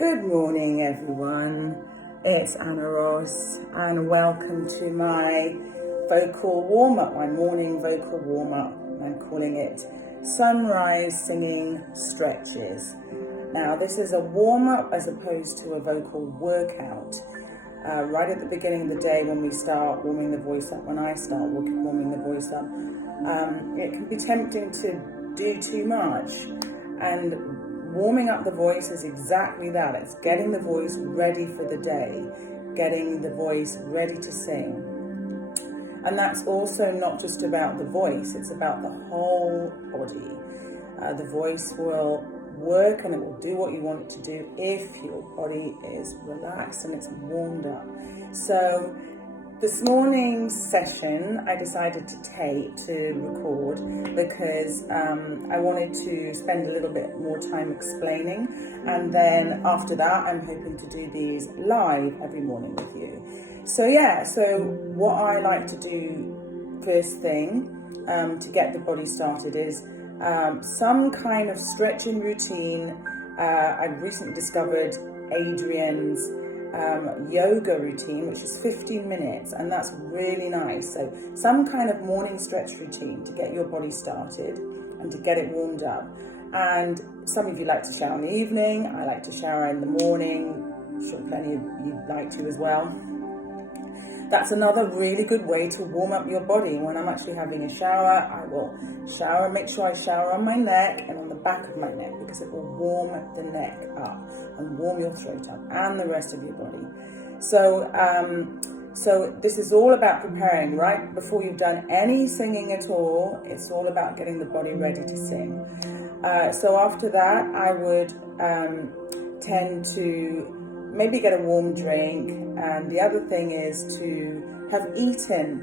Good morning, everyone. It's Anna Ross, and welcome to my vocal warm-up, my morning vocal warm-up. I'm calling it Sunrise Singing Stretches. Now, this is a warm-up as opposed to a vocal workout. Right at the beginning of the day when we start warming the voice up, when I start warming the voice up, it can be tempting to do too much. And warming up the voice is exactly that. It's getting the voice ready for the day, getting the voice ready to sing. And that's also not just about the voice, it's about the whole body. The voice will work and it will do what you want it to do if your body is relaxed and it's warmed up. So this morning's session I decided to record because I wanted to spend a little bit more time explaining, and then after that I'm hoping to do these live every morning with you. So what I like to do first thing to get the body started is some kind of stretching routine. I've recently discovered Adrienne's yoga routine, which is 15 minutes, and that's really nice. So some kind of morning stretch routine to get your body started and to get it warmed up. And some of you like to shower in the evening. I like to shower in the morning. I'm sure plenty of you like to as well. That's another really good way to warm up your body. When I'm actually having a shower, I will make sure I shower on my neck and on the back of my neck, because it will warm the neck up and warm your throat up and the rest of your body. So this is all about preparing right before you've done any singing at all. It's all about getting the body ready to sing. So after that, I would tend to maybe get a warm drink, and the other thing is to have eaten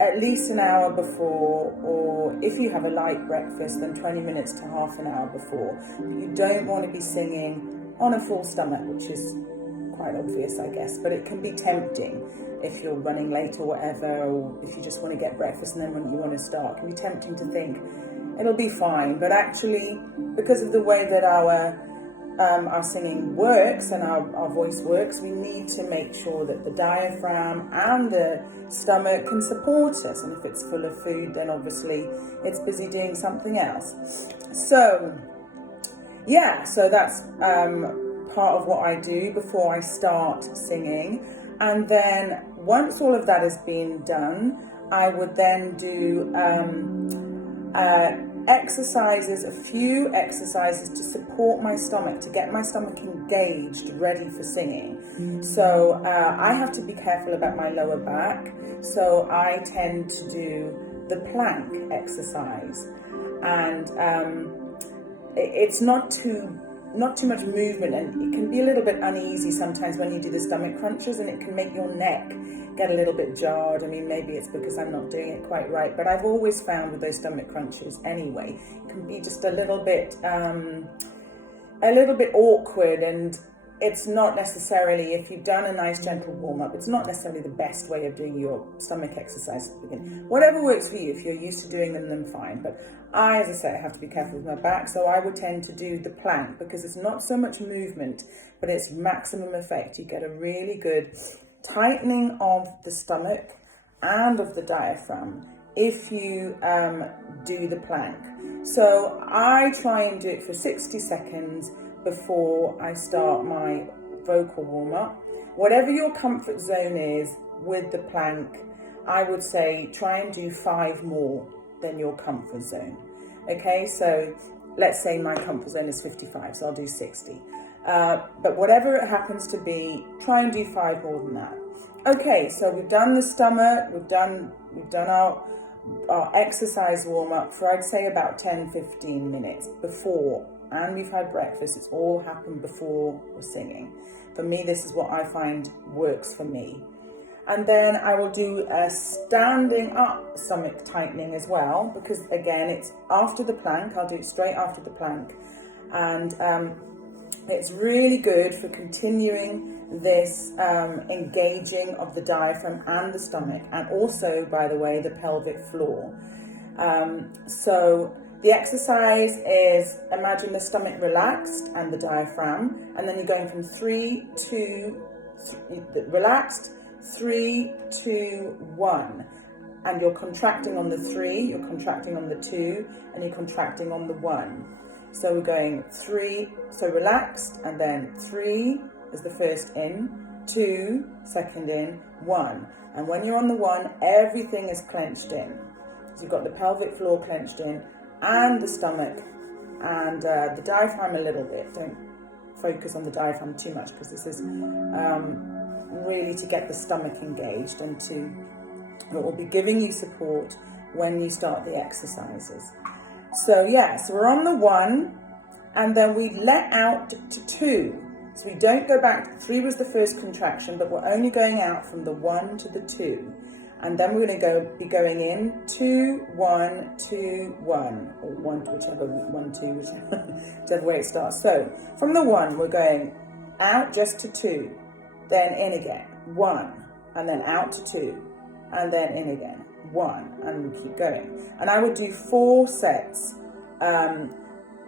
at least an hour before, or if you have a light breakfast, then 20 minutes to half an hour before. But you don't want to be singing on a full stomach, which is quite obvious, I guess, but it can be tempting if you're running late or whatever, or if you just want to get breakfast and then when you want to start, it can be tempting to think it'll be fine. But actually, because of the way that our singing works and our voice works, we need to make sure that the diaphragm and the stomach can support us. And if it's full of food, then obviously it's busy doing something else. So that's part of what I do before I start singing. And then once all of that has been done, I would then do a few exercises to support my stomach, to get my stomach engaged, ready for singing. So I have to be careful about my lower back. So I tend to do the plank exercise, and it's not too much movement, and it can be a little bit uneasy sometimes when you do the stomach crunches, and it can make your neck get a little bit jarred. I mean, maybe it's because I'm not doing it quite right, but I've always found with those stomach crunches anyway, it can be just a little bit awkward, and it's not necessarily, if you've done a nice gentle warm-up, it's not necessarily the best way of doing your stomach exercise at the beginning. Whatever works for you, if you're used to doing them, then fine. But as I say, I have to be careful with my back, so I would tend to do the plank, because it's not so much movement, but it's maximum effect. You get a really good tightening of the stomach and of the diaphragm if you do the plank. So I try and do it for 60 seconds before I start my vocal warm-up. Whatever your comfort zone is with the plank, I would say try and do 5 more than your comfort zone. Okay, so let's say my comfort zone is 55, so I'll do 60. But whatever it happens to be, try and do 5 more than that. Okay, so we've done the stomach, we've done our exercise warm-up for, I'd say, about 10-15 minutes before, and we've had breakfast. It's all happened before we're singing. For me, this is what I find works for me. And then I will do a standing up stomach tightening as well, because again, it's after the plank. I'll do it straight after the plank. And it's really good for continuing this engaging of the diaphragm and the stomach, and also, by the way, the pelvic floor. So The exercise is imagine the stomach relaxed and the diaphragm, and then you're going from 3, 2, relaxed, 3, 2, 1. And you're contracting on the 3, you're contracting on the 2, and you're contracting on the 1. So we're going 3, so relaxed, and then 3 is the first in, 2, second in, 1. And when you're on the 1, everything is clenched in. So you've got the pelvic floor clenched in, and the stomach, and the diaphragm a little bit. Don't focus on the diaphragm too much, because this is really to get the stomach engaged, and it will be giving you support when you start the exercises. So so we're on the 1, and then we let out to 2. So we don't go back. 3 was the first contraction, but we're only going out from the 1 to the 2. And then we're going to be going in 2, 1, 2, 1, or 1, whichever 1, 2, whichever way it starts. So from the 1, we're going out just to 2, then in again, 1, and then out to 2, and then in again, 1, and we keep going. And I would do 4 sets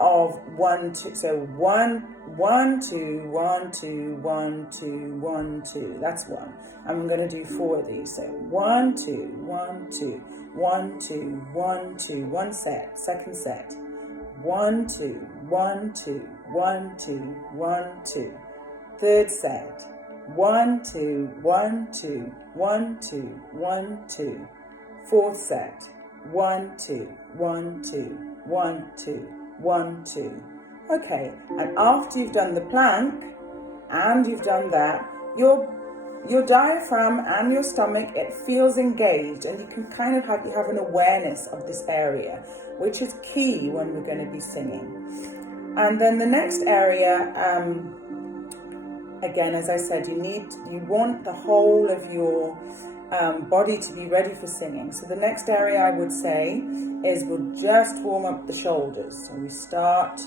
of 1, 2. So 1, 1, 2, 1, 2, 1, 2, 1, 2. That's 1. I'm going to do 4 of these. So 1, 2, 1, 2, 1, 2, 1, 2. 1 set. Second set. 1, 2, 1, 2, 1, 2, 1, 2. Third set. 1, 2, 1, 2, 1, 2, 1, 2. Fourth set. 1, 2, 1, 2, 1, 2, 1, 2. Okay, and after you've done the plank and you've done that, your diaphragm and your stomach, it feels engaged, and you can kind of have an awareness of this area, which is key when we're going to be singing. And then the next area, again, as I said, you want the whole of your body to be ready for singing. So the next area I would say is we'll just warm up the shoulders. So we start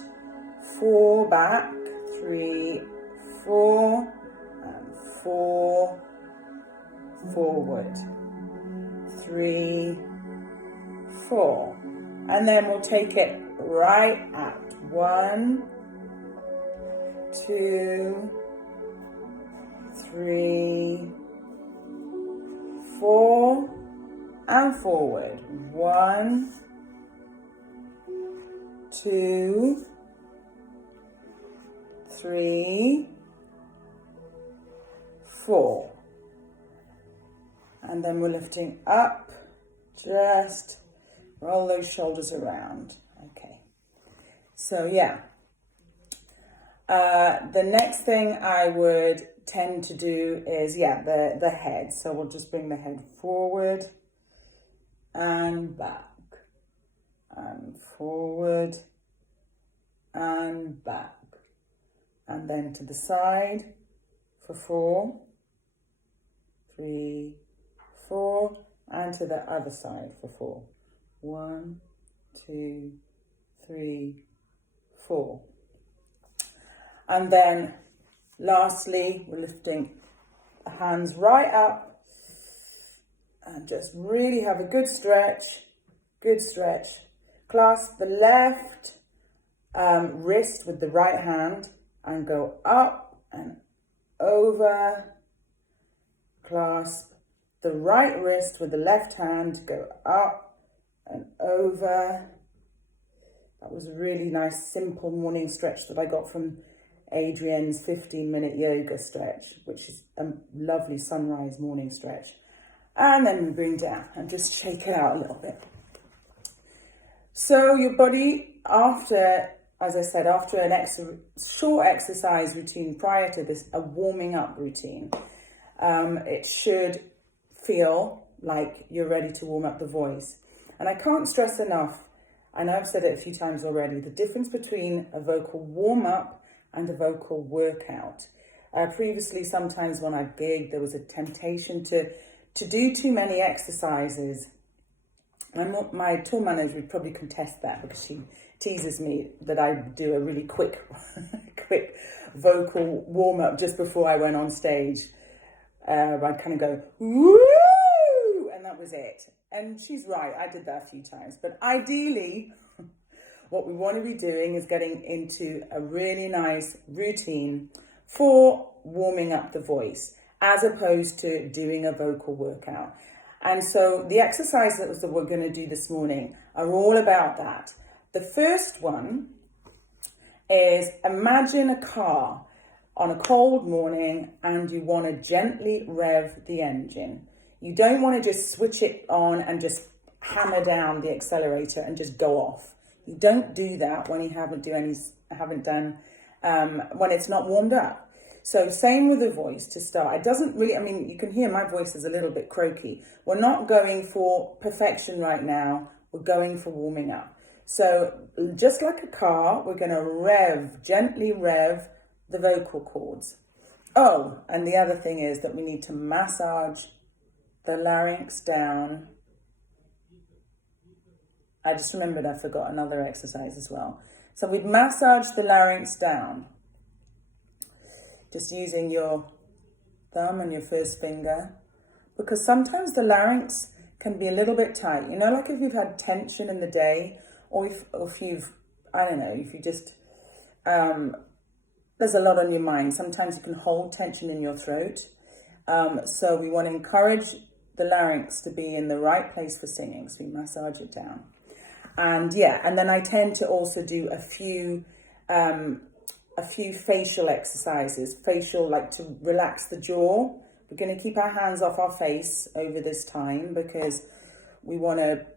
4 back, 3, 4, and 4 forward, 3, 4, and then we'll take it right out. 1, 2, 3, 4, and forward. 1, 2, 3, 4. And then we're lifting up, just roll those shoulders around. Okay. So the next thing I would tend to do is the head. So we'll just bring the head forward and back and forward and back, and then to the side for 4, 3, 4, and to the other side for 4. 1, 2, 3, 4. And then lastly, we're lifting the hands right up and just really have a good stretch. Clasp the left wrist with the right hand and go up and over. Clasp the right wrist with the left hand, go up and over. That was a really nice, simple morning stretch that I got from Adrienne's 15-minute yoga stretch, which is a lovely sunrise morning stretch. And then we bring down and just shake it out a little bit. So your body, after an short exercise routine prior to this, a warming up routine, it should feel like you're ready to warm up the voice. And I can't stress enough, I know I've said it a few times already, the difference between a vocal warm-up and a vocal workout. Previously, sometimes when I gigged, there was a temptation to do too many exercises. My tour manager would probably contest that, because she teases me that I do a really quick vocal warm-up just before I went on stage. I'd kind of go, woo, and that was it. And she's right, I did that a few times. But ideally, what we want to be doing is getting into a really nice routine for warming up the voice, as opposed to doing a vocal workout. And so the exercises that we're going to do this morning are all about that. The first one is, imagine a car on a cold morning and you want to gently rev the engine. You don't want to just switch it on and just hammer down the accelerator and just go off. You don't do that when you haven't done when it's not warmed up. So same with the voice to start. It doesn't really, you can hear my voice is a little bit croaky. We're not going for perfection right now. We're going for warming up. So just like a car, we're going to gently rev the vocal cords. Oh, and the other thing is that we need to massage the larynx down. I just remembered I forgot another exercise as well. So we'd massage the larynx down. Just using your thumb and your first finger. Because sometimes the larynx can be a little bit tight. You know, like if you've had tension in the day, or if you've, if you just, there's a lot on your mind. Sometimes you can hold tension in your throat. So we want to encourage the larynx to be in the right place for singing. So we massage it down. And then I tend to also do a few facial exercises, like to relax the jaw. We're going to keep our hands off our face over this time because we want to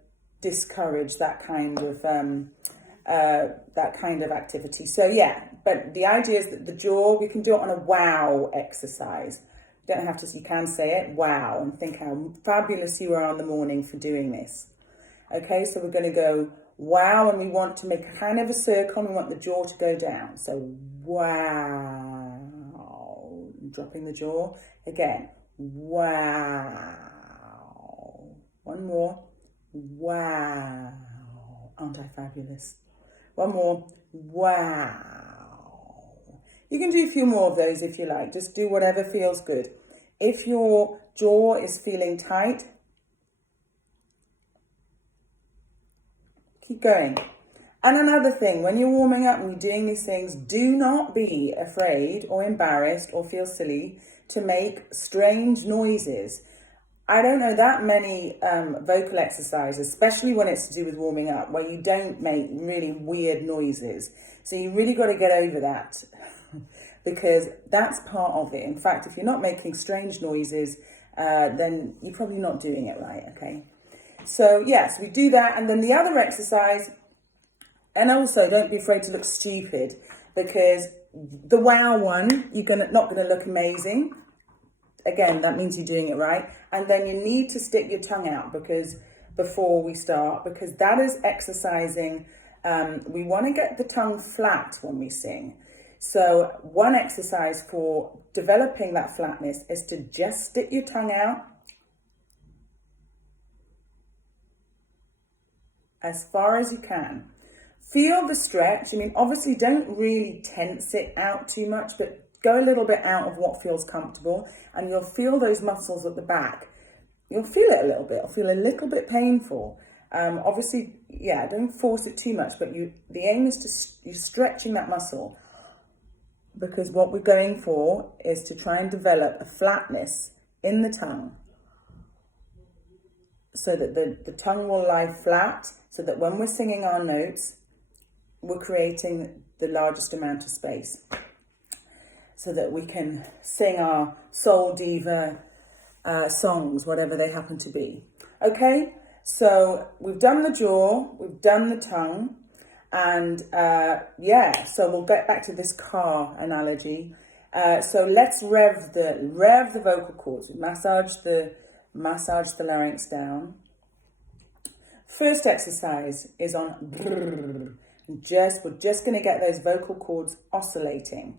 discourage that kind of activity. So but the idea is that the jaw, we can do it on a wow exercise. You don't have to, you can say it, wow, and think how fabulous you are in the morning for doing this. Okay, so we're going to go wow, and we want to make a kind of a circle, and we want the jaw to go down. So wow, dropping the jaw. Again, wow. One more, wow. Aren't I fabulous? One more, wow. You can do a few more of those if you like. Just do whatever feels good. If your jaw is feeling tight, keep going. And another thing, when you're warming up and you're doing these things, do not be afraid or embarrassed or feel silly to make strange noises. I don't know that many vocal exercises, especially when it's to do with warming up, where you don't make really weird noises. So you really got to get over that because that's part of it. In fact, if you're not making strange noises, then you're probably not doing it right, okay? So yes, we do that. And then the other exercise, and also don't be afraid to look stupid, because the wow one, not going to look amazing. Again, that means you're doing it right. And then you need to stick your tongue out before we start, because that is exercising. We want to get the tongue flat when we sing. So one exercise for developing that flatness is to just stick your tongue out as far as you can. Feel the stretch. Obviously don't really tense it out too much, but go a little bit out of what feels comfortable, and you'll feel those muscles at the back. You'll feel it a little bit. It'll feel a little bit painful. Obviously, don't force it too much, but the aim is you're stretching that muscle, because what we're going for is to try and develop a flatness in the tongue, so that the tongue will lie flat, so that when we're singing our notes, we're creating the largest amount of space, so that we can sing our soul diva songs, whatever they happen to be. Okay, so we've done the jaw, we've done the tongue, and so we'll get back to this car analogy. So let's rev the vocal cords. Massage the larynx down. First exercise is on brrr. We're just going to get those vocal cords oscillating.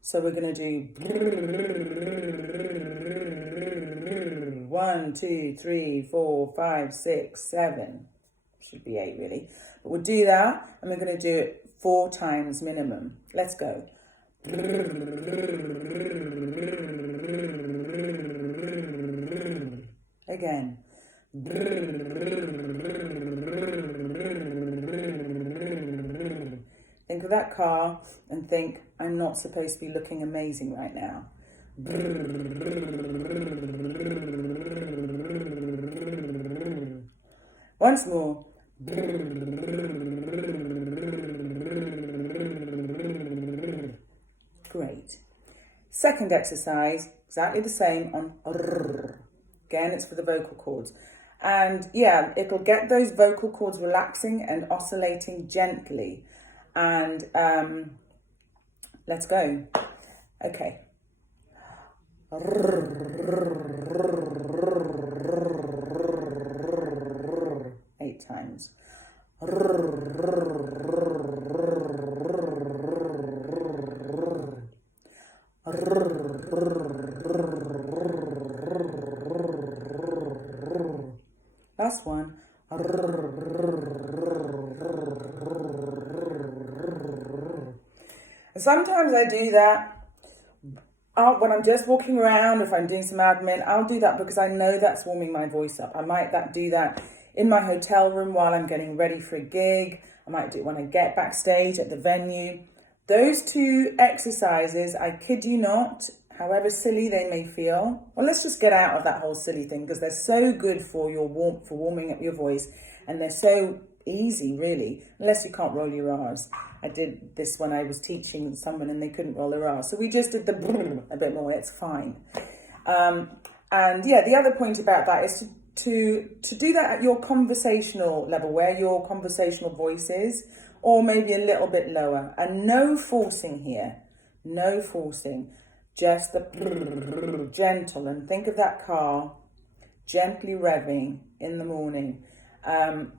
So we're going to do 1, 2, 3, 4, 5, 6, 7. Should be 8 really. But we'll do that, and we're going to do it 4 times minimum. Let's go. Again. of that car and think, I'm not supposed to be looking amazing right now. Once more. Great. Second exercise, exactly the same on R. Again, it's for the vocal cords. And yeah, it'll get those vocal cords relaxing and oscillating gently. And let's go. Okay. 8 times. Last one. Sometimes I do that when I'm just walking around, if I'm doing some admin, I'll do that because I know that's warming my voice up. I might do that in my hotel room while I'm getting ready for a gig. I might do it when I get backstage at the venue. Those 2 exercises, I kid you not, however silly they may feel. Well, let's just get out of that whole silly thing because they're so good for your for warming up your voice, and they're so easy, really, unless you can't roll your R's. I did this when I was teaching someone and they couldn't roll their R's. So we just did the a bit more, it's fine. And yeah, the other point about that is to do that at your conversational level, where your conversational voice is, or maybe a little bit lower. And no forcing here, no forcing, just the gentle. And think of that car gently revving in the morning. And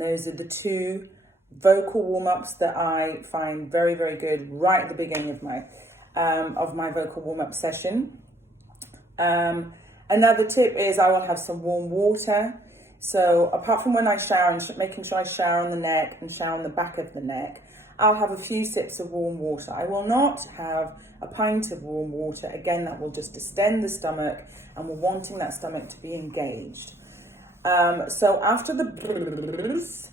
those are the 2 vocal warm-ups that I find very, very good right at the beginning of my vocal warm-up session. Another tip is I will have some warm water. So apart from when I shower and making sure I shower on the neck and shower on the back of the neck, I'll have a few sips of warm water. I will not have a pint of warm water. Again, that will just distend the stomach, and we're wanting that stomach to be engaged. So after the breaths,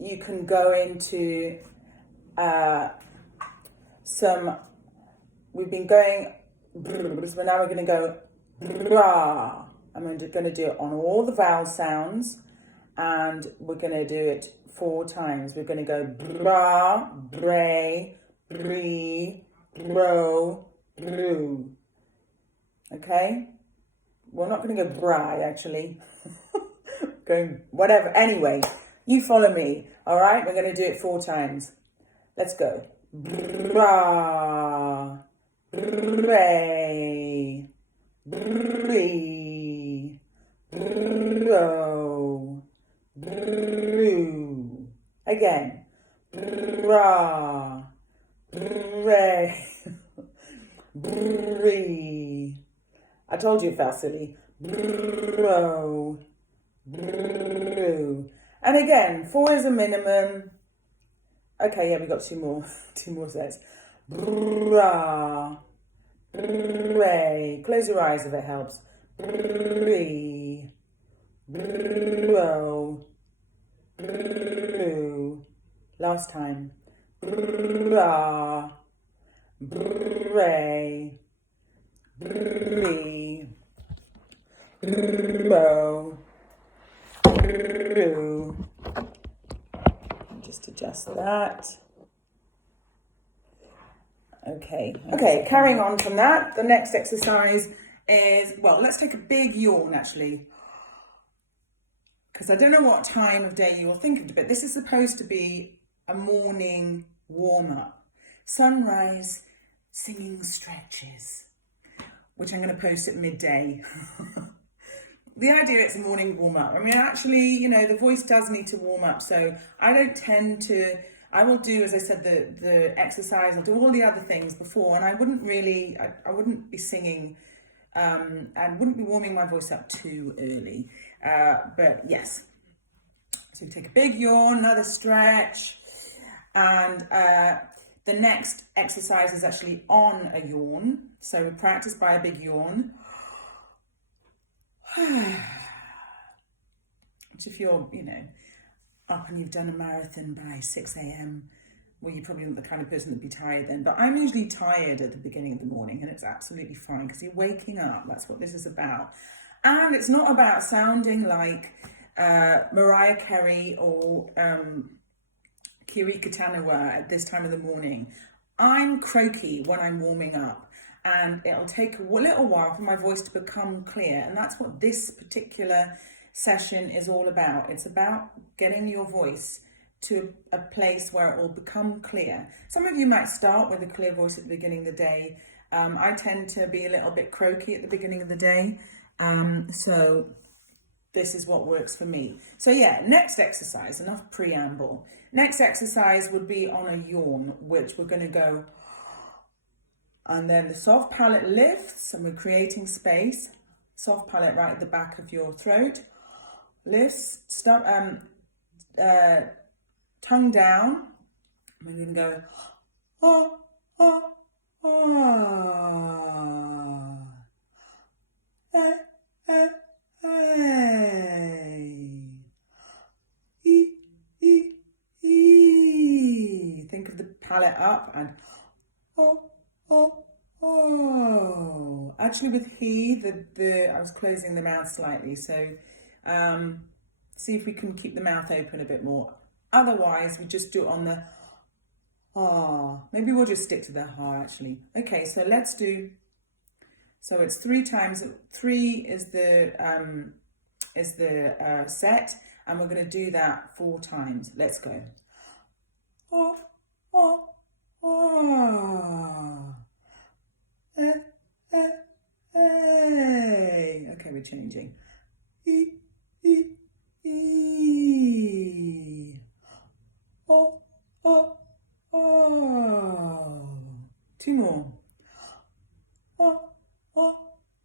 you can go into we've been going breaths, but now we're going to go bra. I'm going to do it on all the vowel sounds, and we're going to do it 4 times. We're going to go bra, bray, bree, bro, brew. Okay? We're not going to go bra, actually. Going whatever. Anyway, you follow me. All right? We're going to do it 4 times. Let's go. Bra, bray, bree, bro, brew. Again. Bra, bray, bree. I told you it felt silly. Bro, brew. And again, 4 is a minimum. Okay, yeah, we got 2 more. 2 more sets. Bra, bray. Close your eyes if it helps. Bree, bro, brew. Last time. Bra, bray, bree, bro, brew. Just adjust that. Okay, carrying on from that, the next exercise is, well, let's take a big yawn actually, because I don't know what time of day you're thinking of, but this is supposed to be a morning warm-up. Sunrise singing stretches, which I'm going to post at midday. The idea is a morning warm-up. I mean, actually, you know, the voice does need to warm up, so I don't tend to, I will do, as I said, the exercise, I'll do all the other things before, and I wouldn't really, I wouldn't be singing and wouldn't be warming my voice up too early. But yes, so take a big yawn, another stretch, and the next exercise is actually on a yawn. So we practice by a big yawn. Which if you're, you know, up and you've done a marathon by 6 a.m, well, you're probably not the kind of person that'd be tired then, but I'm usually tired at the beginning of the morning, and it's absolutely fine because you're waking up. That's what this is about. And it's not about sounding like Mariah Carey or Kirika Tanawa at this time of the morning. I'm croaky when I'm warming up, and it'll take a little while for my voice to become clear. And that's what this particular session is all about. It's about getting your voice to a place where it will become clear. Some of you might start with a clear voice at the beginning of the day. I tend to be a little bit croaky at the beginning of the day. So this is what works for me. So yeah, next exercise, enough preamble. Next exercise would be on a yawn, which we're going to go, and then the soft palate lifts, and we're creating space. Soft palate right at the back of your throat. Lifts, stop, tongue down. We're going to go, oh, oh, oh. Hey. Think of the palate up and oh. Actually, with he, I was closing the mouth slightly, so see if we can keep the mouth open a bit more. Otherwise, we just do it on the ah. Maybe we'll just stick to the ha actually. Okay, so let's do. So it's 3 times. 3 is the set, and we're going to do that 4 times. Let's go. Oh, oh, oh. Hey. Okay, we're changing. E. Oh, oh, oh. 2 more. Oh. Oh,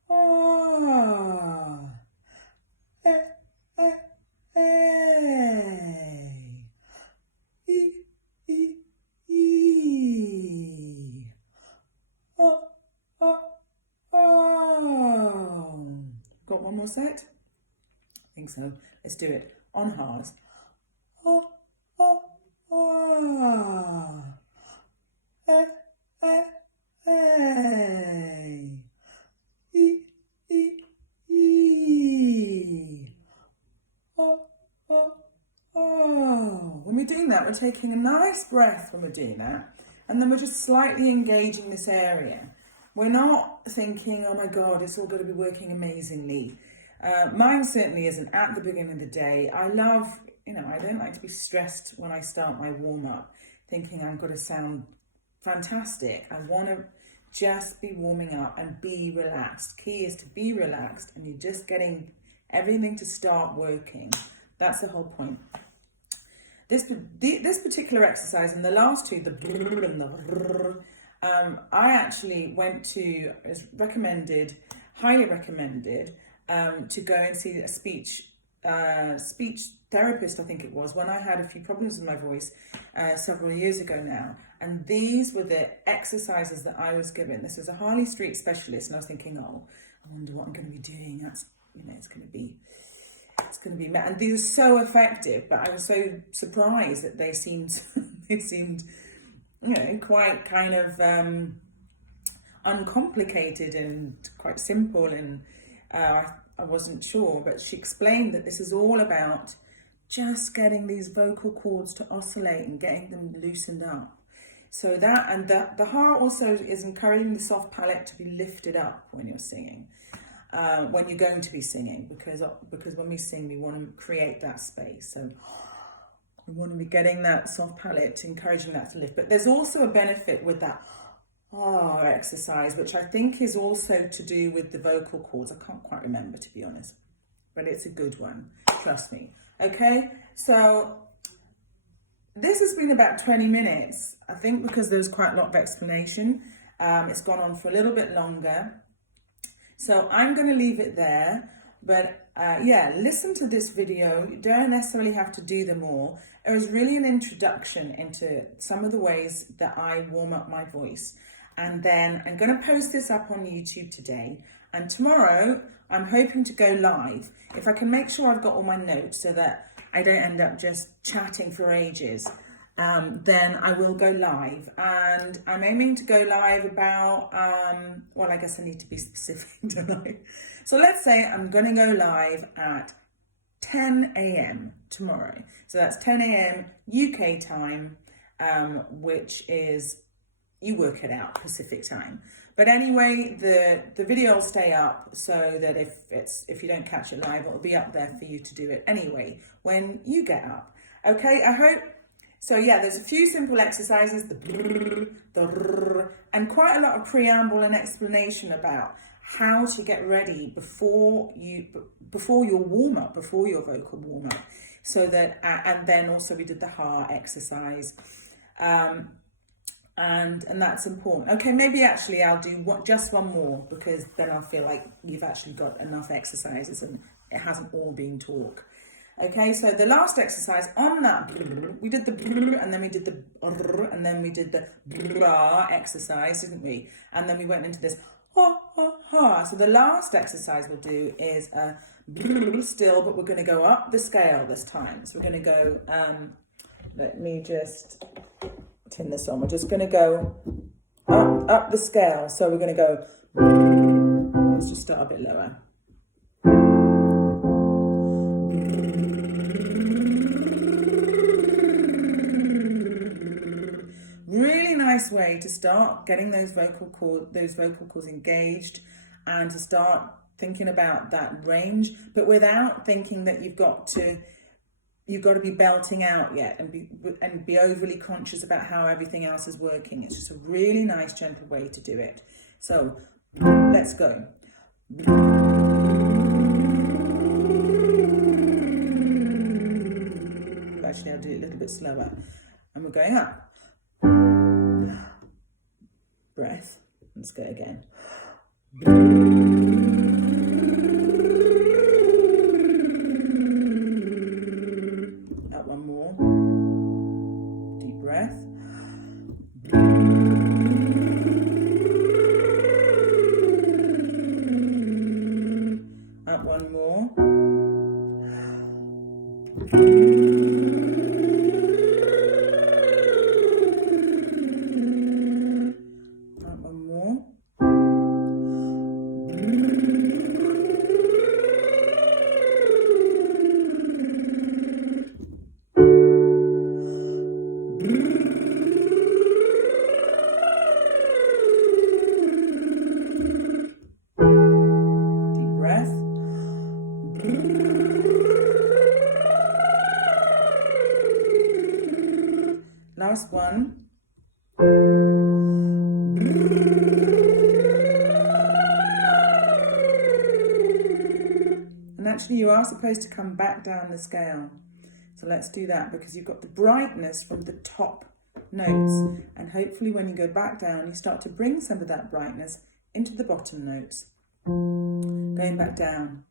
oh. Hey. Oh, oh, oh. Got one more set? I think so. Let's do it on hard. Oh, oh, oh. Hey. When we're doing that, we're taking a nice breath when we're doing that, and then we're just slightly engaging this area. We're not thinking, oh my God, it's all going to be working amazingly. Mine certainly isn't at the beginning of the day. I love, I don't like to be stressed when I start my warm-up, thinking I'm going to sound fantastic. I want to just be warming up and be relaxed. Key is to be relaxed, and you're just getting everything to start working. That's the whole point. This particular exercise and the last 2, the brrr and the brrr, I actually went to, is recommended, highly recommended, to go and see a speech therapist, I think it was, when I had a few problems with my voice several years ago now. And these were the exercises that I was given. This was a Harley Street specialist, and I was thinking, oh, I wonder what I'm going to be doing. That's, it's going to be, and these are so effective. But I was so surprised that they seemed, quite kind of uncomplicated and quite simple. And I wasn't sure, but she explained that this is all about just getting these vocal cords to oscillate and getting them loosened up. So that, and the heart also is encouraging the soft palate to be lifted up when you're singing, when you're going to be singing, because when we sing, we want to create that space. So we want to be getting that soft palate, encouraging that to lift. But there's also a benefit with that exercise, which I think is also to do with the vocal cords. I can't quite remember, to be honest, but it's a good one. Trust me. Okay, so this has been about 20 minutes, I think, because there's quite a lot of explanation. It's gone on for a little bit longer. So I'm going to leave it there. But listen to this video. You don't necessarily have to do them all. It was really an introduction into some of the ways that I warm up my voice. And then I'm going to post this up on YouTube today. And tomorrow, I'm hoping to go live. If I can make sure I've got all my notes so that I don't end up just chatting for ages. then I will go live. And I'm aiming to go live about, well, I guess I need to be specific, don't I? So let's say I'm going to go live at 10 a.m. tomorrow. So that's 10 a.m. UK time, which is, you work it out, Pacific time. But anyway, the video will stay up so that if you don't catch it live, it'll be up there for you to do it anyway when you get up. Okay, I hope. So yeah, there's a few simple exercises, the brrr, the rrr, and quite a lot of preamble and explanation about how to get ready before your warm up, before your vocal warm up. So that, and then also we did the heart exercise. And that's important. Okay, maybe actually I'll do just one more, because then I'll feel like you've actually got enough exercises and it hasn't all been talk. Okay, so the last exercise on that, we did the and then we did the and then we did the exercise, didn't we? And then we went into this ha ha ha. So the last exercise we'll do is a still, but we're going to go up the scale this time. So we're going to go. Let me just turn this on. We're just going to go up the scale. So we're going to go. Let's just start a bit lower. Really nice way to start getting those vocal cords engaged, and to start thinking about that range, but without thinking that you've got to be belting out yet and be overly conscious about how everything else is working. It's just a really nice, gentle way to do it. So let's go. Actually, I'll do it a little bit slower. And we're going up. Breath. Let's go again. Out one more. Deep breath. Out one more. Last one. And actually you are supposed to come back down the scale. So let's do that, because you've got the brightness from the top notes. And hopefully when you go back down, you start to bring some of that brightness into the bottom notes. Going back down.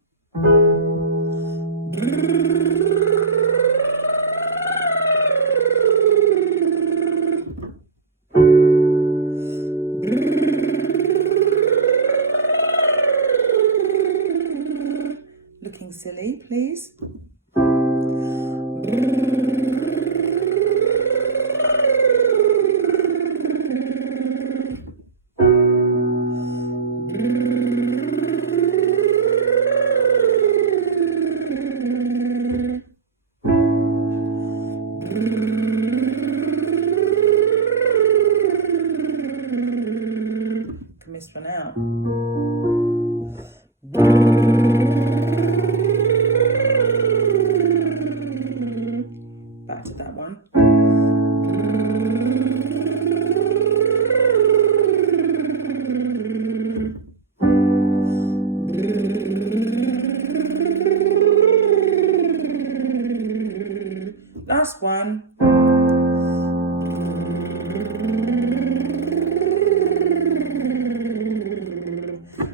Looking silly, please. Can miss one out. Back to that one. Last one.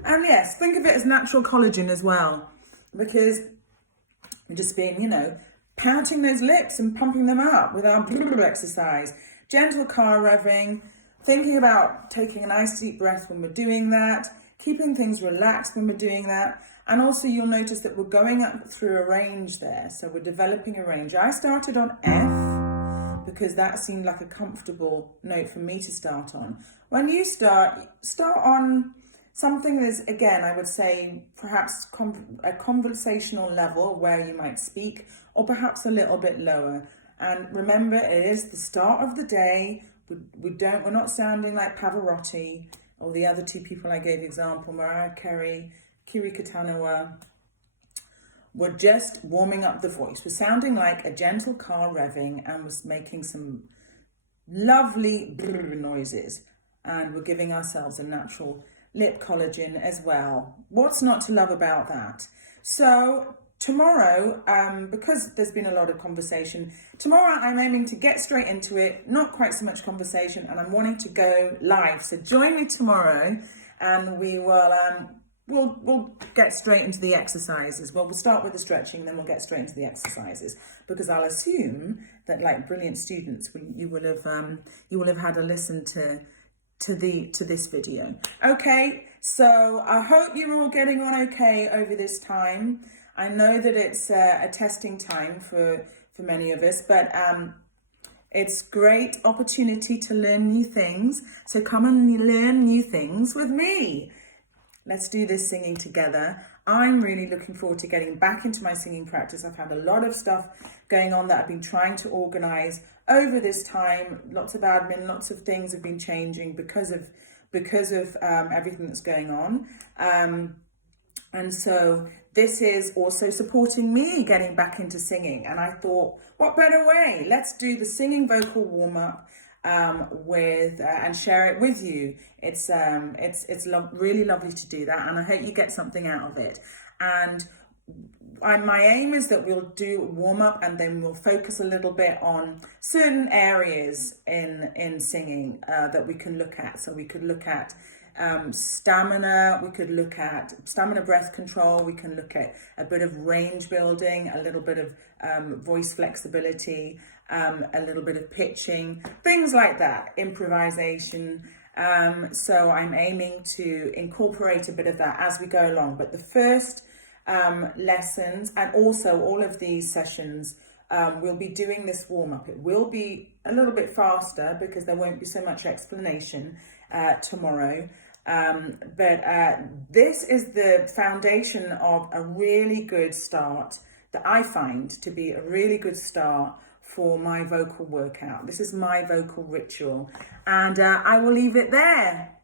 And yes, think of it as natural collagen as well, because we're just being, pouting those lips and pumping them up with our exercise. Gentle car revving, thinking about taking a nice deep breath when we're doing that, keeping things relaxed when we're doing that. And also you'll notice that we're going up through a range there. So we're developing a range. I started on F, because that seemed like a comfortable note for me to start on. When you start on something that's, again, I would say perhaps a conversational level where you might speak, or perhaps a little bit lower. And remember, it is the start of the day. We're not sounding like Pavarotti or the other two people I gave example, Mariah Carey, Kiri Kitanawa. We're just warming up the voice. We're sounding like a gentle car revving, and we're making some lovely brrr noises. And we're giving ourselves a natural lip collagen as well. What's not to love about that? So tomorrow, because there's been a lot of conversation, tomorrow I'm aiming to get straight into it, not quite so much conversation, and I'm wanting to go live. So join me tomorrow, and we will we'll get straight into the exercises. Well, we'll start with the stretching, then we'll get straight into the exercises, because I'll assume that, like brilliant students, you will have had a listen to this video. Okay, so I hope you're all getting on okay over this time. I know that it's a testing time for many of us, but it's great opportunity to learn new things. So come and learn new things with me. Let's do this singing together. I'm really looking forward to getting back into my singing practice. I've had a lot of stuff going on that I've been trying to organize over this time. Lots of admin, lots of things have been changing because of everything that's going on. And so this is also supporting me getting back into singing. And I thought, what better way? Let's do the singing vocal warm-up and share it with you. It's really lovely to do that, and I hope you get something out of it. And my aim is that we'll do warm up, and then we'll focus a little bit on certain areas in singing that we can look at. So we could look at stamina, we could look at stamina, breath control, we can look at a bit of range building, a little bit of voice flexibility, a little bit of pitching, things like that, improvisation. So I'm aiming to incorporate a bit of that as we go along. But the first lessons, and also all of these sessions, we'll be doing this warm-up. It will be a little bit faster because there won't be so much explanation tomorrow. But this is the foundation of a really good start that I find to be a really good start for my vocal workout. This is my vocal ritual, and I will leave it there.